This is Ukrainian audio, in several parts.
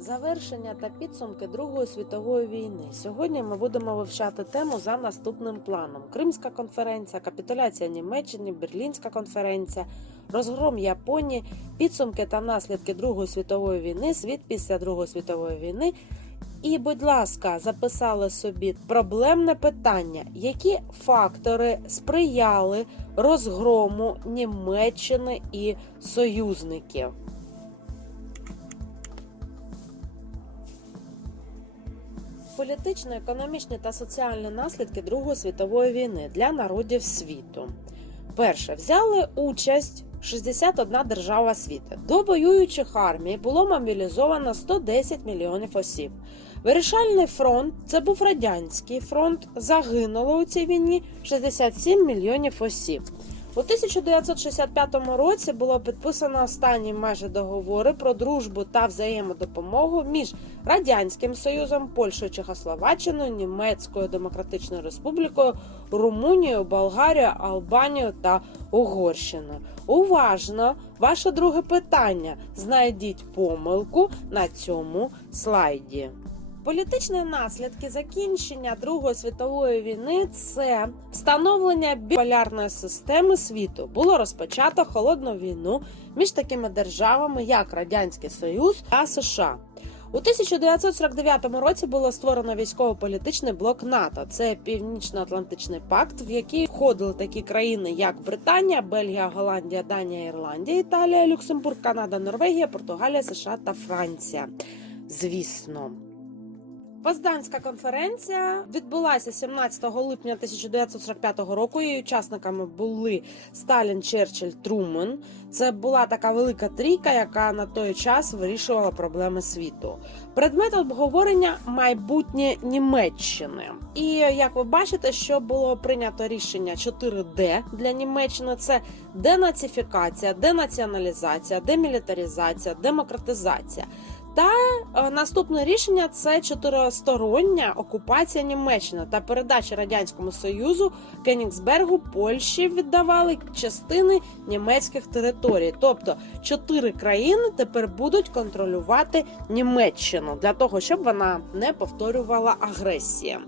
Завершення та підсумки Другої світової війни. Сьогодні ми будемо вивчати тему за наступним планом: Кримська конференція, капітуляція Німеччини, Берлінська конференція, розгром Японії, підсумки та наслідки Другої світової війни, світ після Другої світової війни. І, будь ласка, записали собі проблемне питання, які фактори сприяли розгрому Німеччини і союзників. Політичні, економічні та соціальні наслідки Другої світової війни для народів світу. Перше, взяли участь 61 держава світу. До воюючих армій було мобілізовано 110 мільйонів осіб. Вирішальний фронт це був радянський фронт. Загинуло у цій війні 67 мільйонів осіб. У 1965 році було підписано останні майже договори про дружбу та взаємодопомогу між Радянським Союзом, Польщею, Чехословаччиною, Німецькою Демократичною Республікою, Румунією, Болгарією, Албанією та Угорщиною. Уважно, ваше друге питання. Знайдіть помилку на цьому слайді. Політичні наслідки закінчення Другої світової війни це встановлення біполярної системи світу. Було розпочато холодну війну між такими державами, як Радянський Союз та США. У 1949 році було створено військово-політичний блок НАТО. Це Північно-Атлантичний пакт, в який входили такі країни, як Британія, Бельгія, Голландія, Данія, Ірландія, Італія, Люксембург, Канада, Норвегія, Португалія, США та Франція. Звісно. Позданська конференція відбулася 17 липня 1945 року. Її учасниками були Сталін, Черчилль, Трумен. Це була така велика трійка, яка на той час вирішувала проблеми світу. Предмет обговорення майбутнє Німеччини. І як ви бачите, що було прийнято рішення 4D для Німеччини: це денацифікація, денаціоналізація, демілітаризація, демократизація. Та е, наступне рішення це чотиристороння окупація Німеччини та передача радянському союзу Кенігсбергу Польщі віддавали частини німецьких територій. Тобто чотири країни тепер будуть контролювати Німеччину для того, щоб вона не повторювала агресії.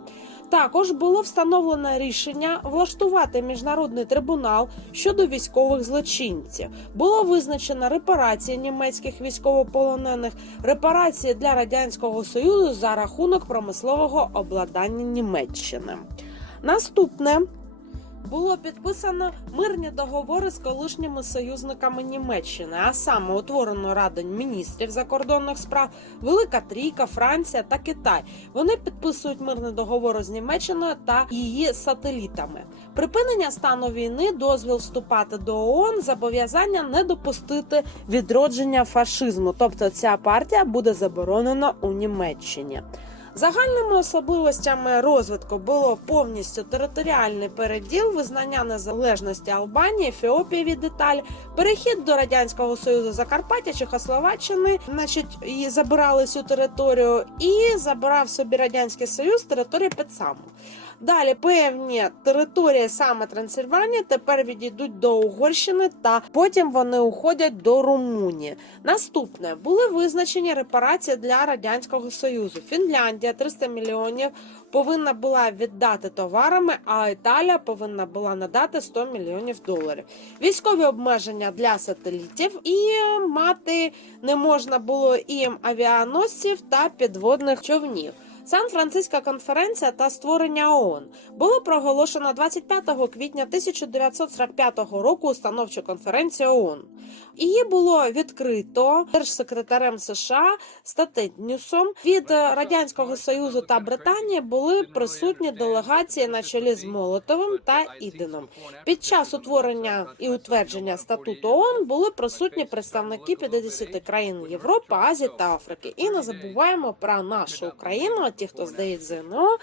Також було встановлено рішення влаштувати міжнародний трибунал щодо військових злочинців. Було визначено репарації німецьких військовополонених, репарації для радянського союзу за рахунок промислового обладнання Німеччини. Наступне було підписано мирні договори з колишніми союзниками Німеччини, а саме утворено Раду міністрів закордонних справ, Велика Трійка, Франція та Китай. Вони підписують мирні договори з Німеччиною та її сателітами. Припинення стану війни, дозвіл вступати до ООН, зобов'язання не допустити відродження фашизму. Тобто ця партія буде заборонена у Німеччині. Загальними особливостями розвитку було повністю територіальний переділ, визнання незалежності Албанії, Ефіопії від Італії, перехід до радянського союзу Закарпаття, Чехословаччини, значить, і забирали цю територію, і забирав собі радянський союз територію Петсаму. Далі певні території саме Трансильванії тепер відійдуть до Угорщини, та потім вони уходять до Румунії. Наступне були визначені репарації для радянського союзу. Фінляндія 300 мільйонів повинна була віддати товарами, а Італія повинна була надати 100 мільйонів доларів. Військові обмеження для сателітів і мати не можна було і авіаносців та підводних човнів. Сан-Франциська конференція та створення ООН було проголошено 25 квітня 1945 року установчу конференцію ООН. Її було відкрито держсекретарем США Статетнюсом. Від Радянського Союзу та Британії були присутні делегації на чолі з Молотовим та Іденом. Під час утворення і утвердження статуту ООН були присутні представники 50 країн Європи, Азії та Африки. І не забуваємо про нашу Україну, ті, хто здають ЗНО,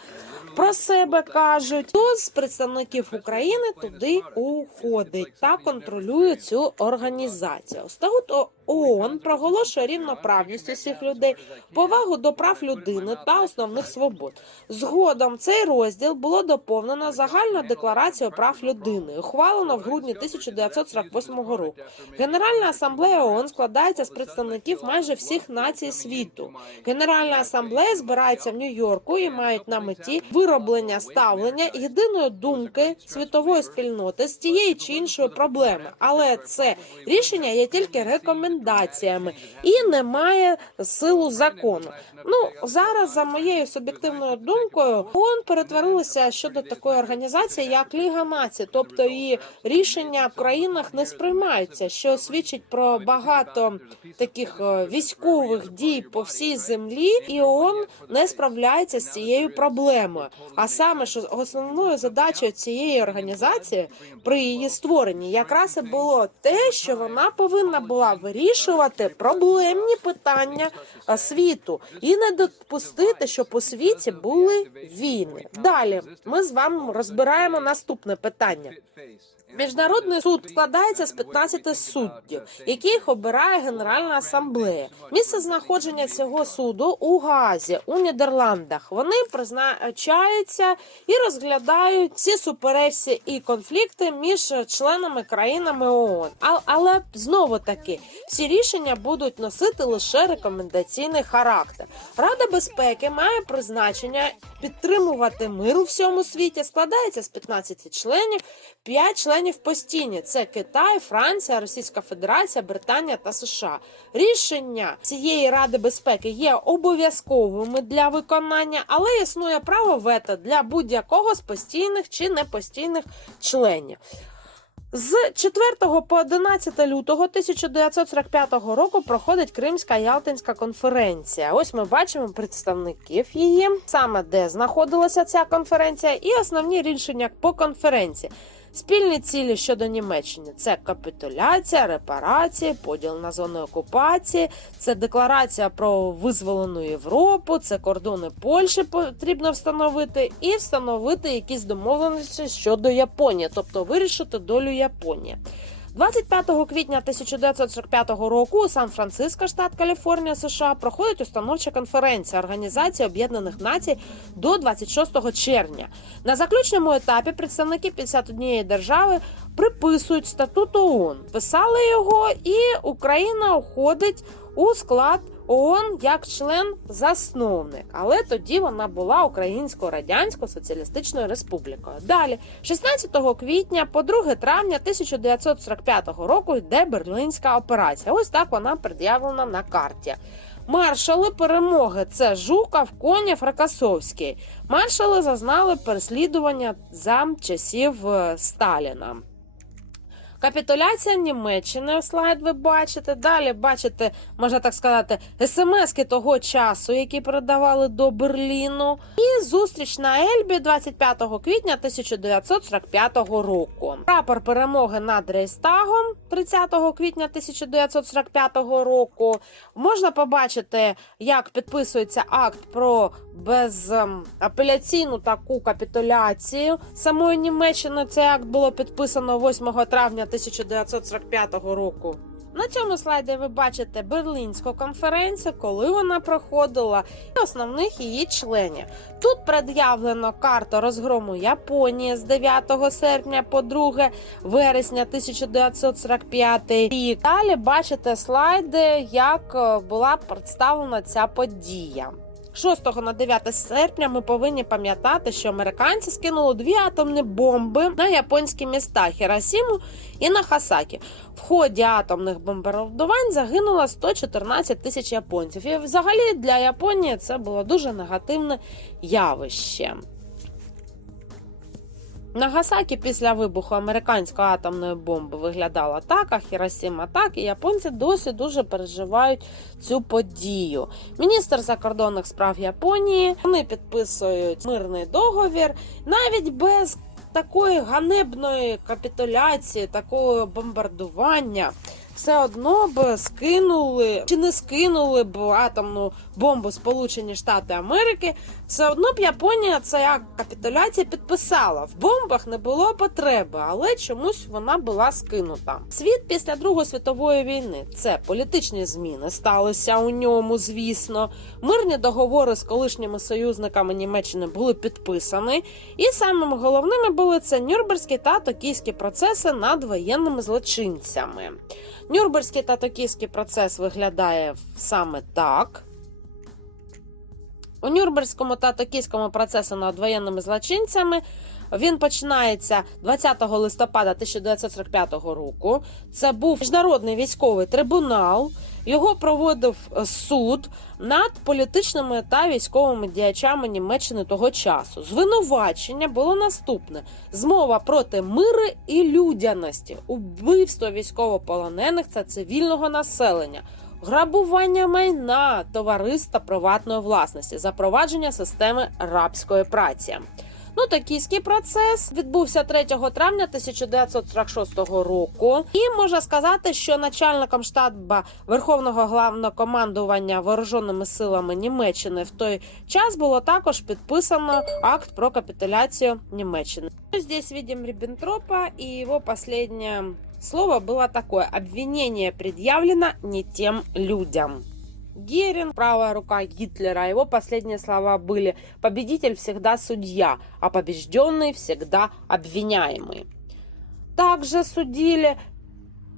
про себе кажуть, то з представників України туди уходить та контролює цю організацію. Статут ООН проголошує рівноправність усіх людей, повагу до прав людини та основних свобод. Згодом цей розділ було доповнено загальною декларацією прав людини, ухвалено в грудні 1948 року. Генеральна асамблея ООН складається з представників майже всіх націй світу. Генеральна асамблея збирається в Нью-Йорку і мають на меті вироблення ставлення єдиної думки світової спільноти з тієї чи іншої проблеми. Але це рішення є тільки рекомендаціями і не має силу закону. Ну зараз, за моєю суб'єктивною думкою, ООН перетворилася щодо такої організації, як Ліга націй, тобто її рішення в країнах не сприймаються, що свідчить про багато таких е, військових дій по всій землі, і ООН не справляється з цією проблемою. А саме що основною задачею цієї організації при її створенні якраз і було те, що вона повинна була вирішувати проблемні питання е, світу і не допустити, щоб у світі були війни. Далі ми з вами розбираємо наступне питання. Міжнародний суд складається з 15 суддів, яких обирає Генеральна асамблея. Місце знаходження цього суду у Газі у Нідерландах. Вони призначаються і розглядають всі суперечці і конфлікти між членами країнами ООН. А, але знову таки всі рішення будуть носити лише рекомендаційний характер. Рада безпеки має призначення підтримувати мир у всьому світі. Складається з 15 членів, 5 членів постійні: це Китай, Франція, Російська Федерація, Британія та США. Рішення цієї ради безпеки є обов'язковими для виконання, але існує право вето для будь-якого з постійних чи непостійних членів. З 4 по 11 лютого 1945 року проходить Кримська Ялтинська конференція. Ось ми бачимо представників її, саме де знаходилася ця конференція, і основні рішення по конференції. Спільні цілі щодо Німеччини це капітуляція, репарації, поділ на зони окупації, це декларація про визволену Європу, це кордони Польщі потрібно встановити, і встановити якісь домовленості щодо Японії, тобто вирішити долю Японії. 25 квітня 1945 року у Сан-Франциско, штат Каліфорнія, США, проходить установча конференція Організації Об'єднаних Націй до 26 червня. На заключному етапі представники 51 держави приписують статут ООН, писали його, і Україна входить у склад ООН як член-засновник, але тоді вона була Українсько-Радянсько Соціалістичною Республікою. Далі, 16 квітня по 2 травня 1945 року йде Берлінська операція. Ось так вона пред'явлена на карті. Маршали перемоги це Жуков, Конєв, Рокасовський. Маршали зазнали переслідування за часів е, Сталіна. Капітуляція Німеччини слайд ви бачите. Далі бачите, можна так сказати, смски того часу, які передавали до Берліну. І зустріч на Ельбі 25 квітня 1945 року. Прапор перемоги над Рейстагом 30 квітня 1945 року. Можна побачити, як підписується акт про безапеляційну таку капітуляцію самої Німеччини. Цей акт було підписано 8 травня 1945 року. На цьому слайді ви бачите Берлінську конференцію, коли вона проходила, і основних її членів. Тут пред'явлено карту розгрому Японії з 9 серпня по 2 вересня 1945 рік. Далі бачите слайди, як е, була представлена ця подія. 6 на 9 серпня ми повинні пам'ятати, що американці скинули дві атомні бомби на японські міста Хіросіму і Нахасакі. В ході атомних бомбардувань загинуло 114 тисяч японців. І взагалі для Японії це було дуже негативне явище. Нагасакі після вибуху американської атомної бомби виглядала так, а Хіросіма так, і японці досі дуже переживають цю подію. Міністр закордонних справ Японії вони підписують мирний договір навіть без такої ганебної капітуляції, такого бомбардування. все одно б скинули чи не скинули б атомну бомбу Сполучені Штати Америки, все одно б Японія ця капітуляція підписала. В бомбах не було потреби, але чомусь вона була скинута. Світ після Другої світової війни це політичні зміни сталися у ньому, звісно. Мирні договори з колишніми союзниками Німеччини були підписані, і самими головними були це Нюрнберзький та Токійські процеси над воєнними злочинцями. Нюрнберзький та Токійський процес виглядає саме так. У Нюрнберзькому та Токійському процесі над воєнними злочинцями він починається 20 листопада 1945 року. Це був міжнародний військовий трибунал. Його проводив е, суд над політичними та військовими діячами Німеччини того часу. Звинувачення було наступне: змова проти миру і людяності, убивство військовополонених та цивільного населення. Грабування майна товариства приватної власності, запровадження системи рабської праці. Ну, токійський процес відбувся 3 травня 1946 року, і можна сказати, що начальником штабу Верховного главнокомандування вооруженими силами Німеччини в той час було також підписано акт про капітуляцію Німеччини. Здесь видим Риббентропа, и его последнее слово было такое: обвинение предъявлено не тем людям. Герин, правая рука Гитлера, его последние слова были «Победитель всегда судья, а побежденный всегда обвиняемый». Также судили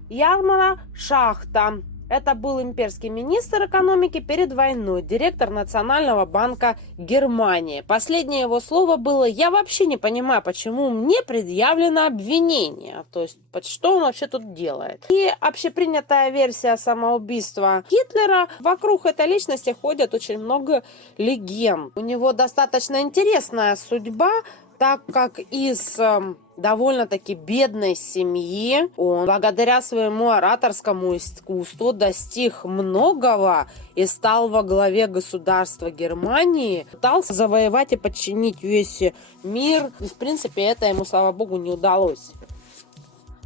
Ярмара Шахта. Это был имперский министр экономики перед войной, директор Национального банка Германии. Последнее его слово было «Я вообще не понимаю, почему мне предъявлено обвинение». То есть, что он вообще тут делает. И общепринятая версия самоубийства Гитлера. Вокруг этой личности ходят очень много легенд. У него достаточно интересная судьба, так как из эм, довольно-таки бедной семьи он благодаря своему ораторскому искусству достиг многого и стал во главе государства Германии. Пытался завоевать и подчинить весь мир. И, в принципе, это ему, слава богу, не удалось.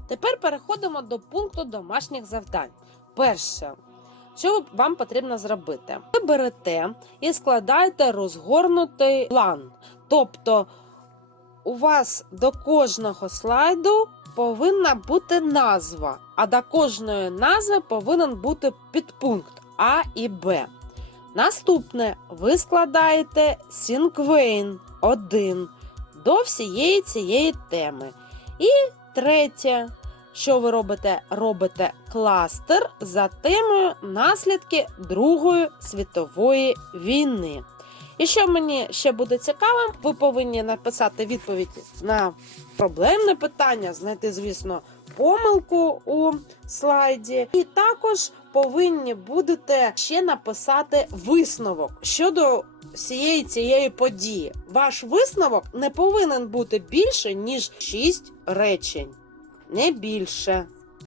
Тепер переходимо до пункту домашніх завдань. Перше. Що вам потрібно зробити? Ви берете і складаєте розгорнутий план. Тобто у вас до кожного слайду повинна бути назва, а до кожної назви повинен бути підпункт А і Б. Наступне ви складаєте Сінквейн 1 до всієї цієї теми. І третє, що ви робите? Робите кластер за темою наслідки Другої світової війни. І що мені ще буде цікавим, ви повинні написати відповідь на проблемне питання, знайти, звісно, помилку у слайді, і також повинні будете ще написати висновок щодо всієї цієї події. Ваш висновок не повинен бути більше, ніж 6 речень, не більше.